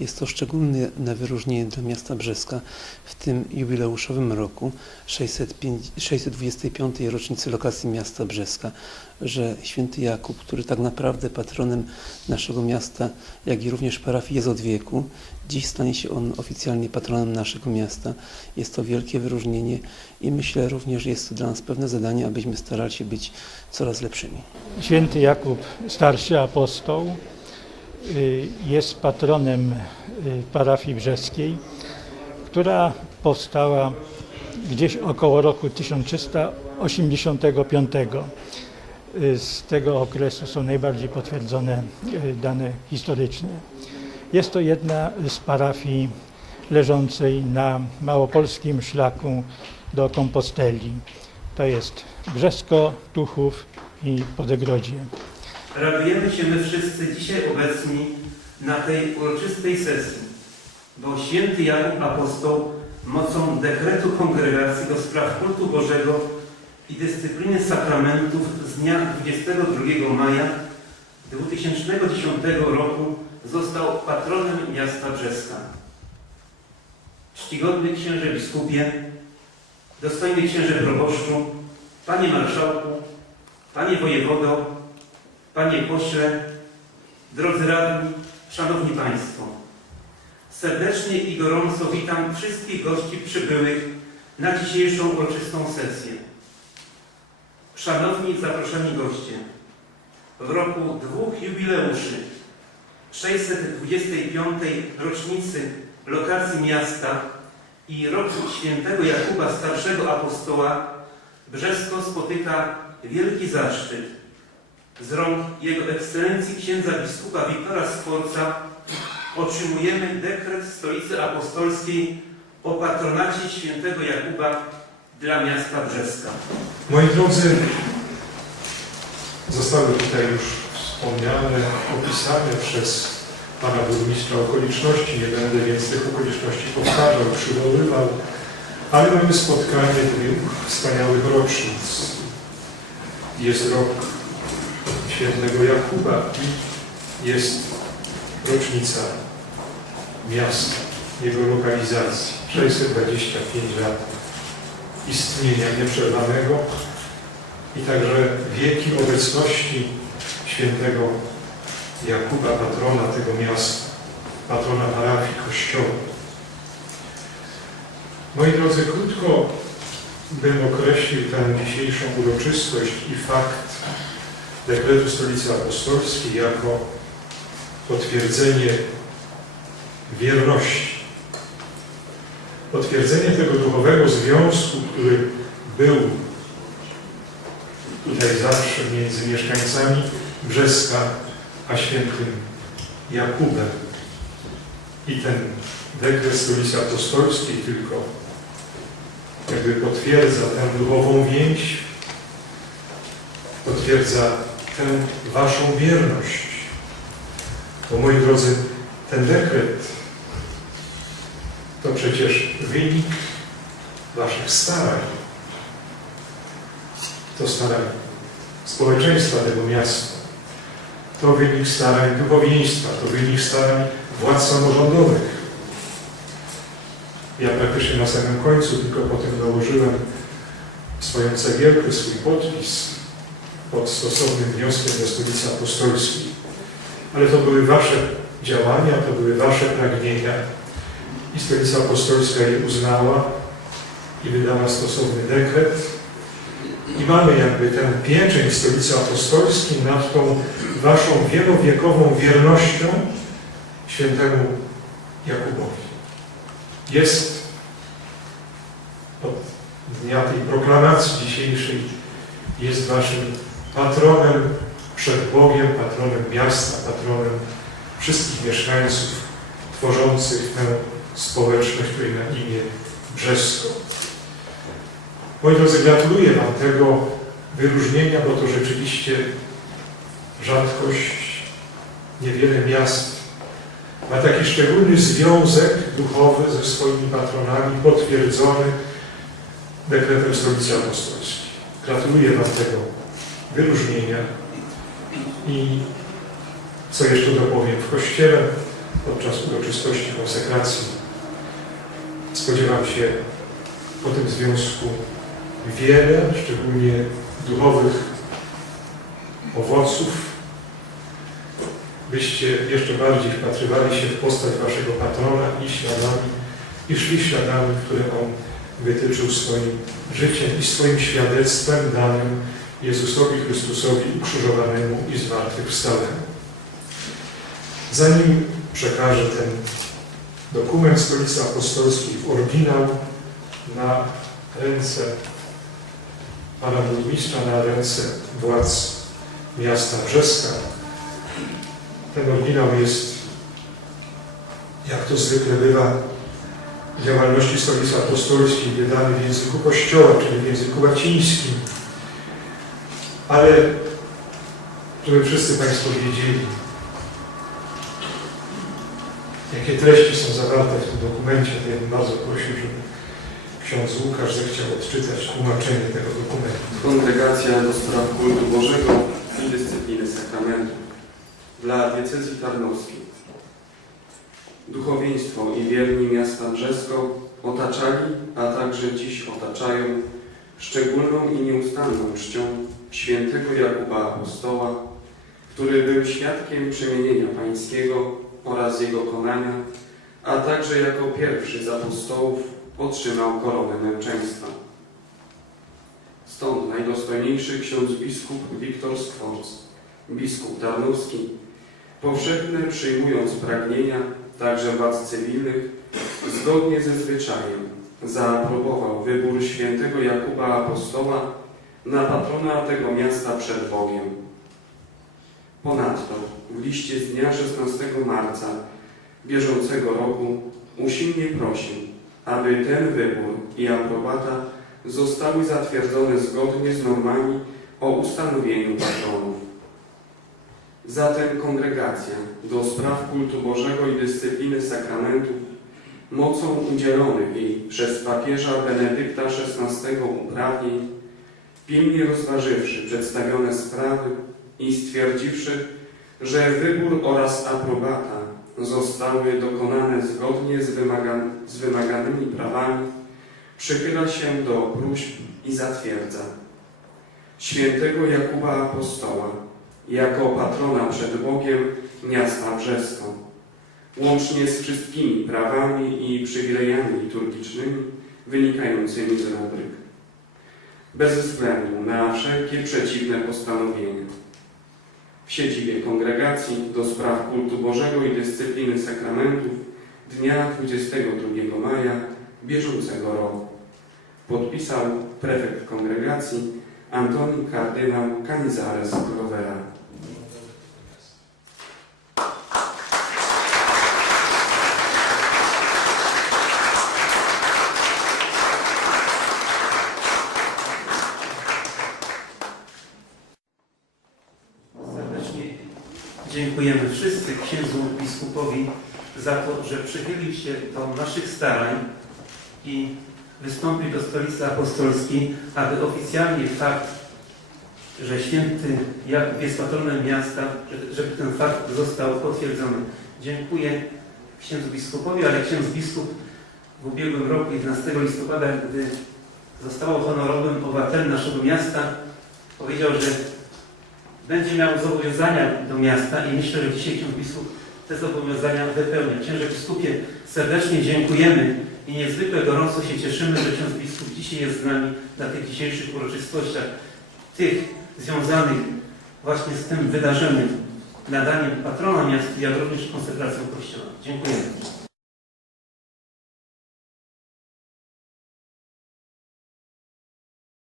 Jest to szczególne wyróżnienie dla miasta Brzeska w tym jubileuszowym roku 605 625. rocznicy lokacji miasta Brzeska, że święty Jakub, który tak naprawdę patronem naszego miasta, jak i również parafii jest od wieku, dziś stanie się on oficjalnie patronem naszego miasta. Jest to wielkie wyróżnienie i myślę również, jest to dla nas pewne zadanie, abyśmy starali się być coraz lepszymi. Święty Jakub, starszy apostoł, jest patronem y, parafii brzeskiej, która powstała gdzieś około roku 1385. Y, Z tego okresu są najbardziej potwierdzone y, dane historyczne. Jest to jedna z parafii leżącej na małopolskim szlaku do Komposteli. To jest Brzesko, Tuchów i Podegrodzie. Radujemy się my wszyscy dzisiaj obecni na tej uroczystej sesji, bo święty Jakub Apostoł mocą dekretu Kongregacji do spraw kultu Bożego i dyscypliny sakramentów z dnia 22 maja 2010 roku został patronem miasta Brzeska. Czcigodny księże biskupie, dostojny księże proboszczu, panie marszałku, panie wojewodo, Panie pośle, drodzy radni, szanowni państwo. Serdecznie i gorąco witam wszystkich gości przybyłych na dzisiejszą uroczystą sesję. Szanowni zaproszeni goście, w roku dwóch jubileuszy 625. rocznicy lokacji miasta i roku świętego Jakuba Starszego Apostoła Brzesko spotyka wielki zaszczyt z rąk Jego Ekscelencji księdza biskupa Wiktora Sforca otrzymujemy dekret Stolicy Apostolskiej o patronacie świętego Jakuba dla miasta Brzeska. Moi drodzy, zostały tutaj już wspomniane, opisane przez Pana Burmistrza okoliczności. Nie będę więc tych okoliczności powtarzał, przywoływał, ale mamy spotkanie dwóch wspaniałych rocznic. Jest rok świętego Jakuba i jest rocznica miasta, jego lokalizacji. 625 lat istnienia nieprzerwanego i także wieki obecności świętego Jakuba, patrona tego miasta, patrona parafii Kościoła. Moi drodzy, krótko bym określił tę dzisiejszą uroczystość i fakt dekretu Stolicy Apostolskiej jako potwierdzenie wierności. Potwierdzenie tego duchowego związku, który był tutaj zawsze między mieszkańcami Brzeska a świętym Jakubem. I ten dekret Stolicy Apostolskiej tylko jakby potwierdza tę duchową więź, potwierdza tę waszą wierność. Bo moi drodzy, ten dekret to przecież wynik waszych starań. To starań społeczeństwa tego miasta. To wynik starań duchowieństwa, to wynik starań władz samorządowych. Ja praktycznie na samym końcu tylko potem dołożyłem swoją cegiełkę, swój podpis pod stosownym wnioskiem do Stolicy Apostolskiej. Ale to były Wasze działania, to były Wasze pragnienia i Stolica Apostolska je uznała i wydała stosowny dekret. I mamy jakby tę pieczęć Stolicy Apostolskiej nad tą Waszą wielowiekową wiernością świętemu Jakubowi. Jest od dnia tej proklamacji dzisiejszej jest Waszym patronem przed Bogiem, patronem miasta, patronem wszystkich mieszkańców tworzących tę społeczność, której na imię Brzesko. Moi drodzy, gratuluję Wam tego wyróżnienia, bo to rzeczywiście rzadkość. Niewiele miast ma taki szczególny związek duchowy ze swoimi patronami, potwierdzony dekretem Stolicy Apostolskiej. Gratuluję Wam tego wyróżnienia i co jeszcze dopowiem, w Kościele podczas uroczystości konsekracji. Spodziewam się po tym związku wiele, szczególnie duchowych owoców, byście jeszcze bardziej wpatrywali się w postać Waszego patrona i śladami, i szli śladami, które On wytyczył swoim życiem i swoim świadectwem danym Jezusowi Chrystusowi ukrzyżowanemu i zmartwychwstałemu. Zanim przekażę ten dokument Stolicy Apostolskiej w oryginał na ręce Pana Burmistrza, na ręce władz miasta Brzeska, ten oryginał jest, jak to zwykle bywa, działalności Stolicy Apostolskiej wydany w języku Kościoła, czyli w języku łacińskim, ale żeby wszyscy Państwo wiedzieli, jakie treści są zawarte w tym dokumencie, to ja bym bardzo prosił, żeby ksiądz Łukasz zechciał odczytać tłumaczenie tego dokumentu. Kongregacja do spraw kultu Bożego i dyscypliny sakramentów dla diecezji tarnowskiej. Duchowieństwo i wierni miasta Brzesko otaczali, a także dziś otaczają szczególną i nieustanną czcią świętego Jakuba Apostoła, który był świadkiem przemienienia pańskiego oraz jego konania, a także jako pierwszy z apostołów otrzymał koronę męczeństwa. Stąd najdostojniejszy ksiądz biskup Wiktor Skworc, biskup Tarnowski, powszechne przyjmując pragnienia także władz cywilnych, zgodnie ze zwyczajem zaaprobował wybór świętego Jakuba Apostoła na patrona tego miasta przed Bogiem. Ponadto w liście z dnia 16 marca bieżącego roku usilnie prosił, aby ten wybór i aprobata zostały zatwierdzone zgodnie z normami o ustanowieniu patronów. Zatem kongregacja do spraw kultu Bożego i dyscypliny sakramentów mocą udzielonych jej przez papieża Benedykta XVI uprawnień, pilnie rozważywszy przedstawione sprawy i stwierdziwszy, że wybór oraz aprobata zostały dokonane zgodnie z, wymagan z wymaganymi prawami, przychyla się do próśb i zatwierdza. Świętego Jakuba Apostoła jako patrona przed Bogiem miasta Brzesko, łącznie z wszystkimi prawami i przywilejami liturgicznymi wynikającymi z rubryk, bez względu na wszelkie przeciwne postanowienia. W siedzibie Kongregacji do Spraw Kultu Bożego i Dyscypliny Sakramentów dnia 22 maja bieżącego roku. Podpisał prefekt kongregacji Antoni kardynał Canizares Grovera. Serdecznie dziękujemy wszyscy księdzu biskupowi za to, że przychylił się do naszych starań i wystąpił do stolicy apostolskiej, aby oficjalnie fakt, że święty Jakub jest patronem miasta, że- żeby ten fakt został potwierdzony. Dziękuję księdzu biskupowi, ale ksiądz biskup w ubiegłym roku, 11 listopada, gdy został honorowym obywatelem naszego miasta, powiedział, że będzie miał zobowiązania do miasta i myślę, że dzisiaj ksiądz biskup te zobowiązania wypełnia. Księże biskupie, serdecznie dziękujemy i niezwykle gorąco się cieszymy, że ksiądz biskup dzisiaj jest z nami na tych dzisiejszych uroczystościach, tych związanych właśnie z tym wydarzeniem, nadaniem patrona miasta, jak również konsekracją Kościoła. Dziękujemy.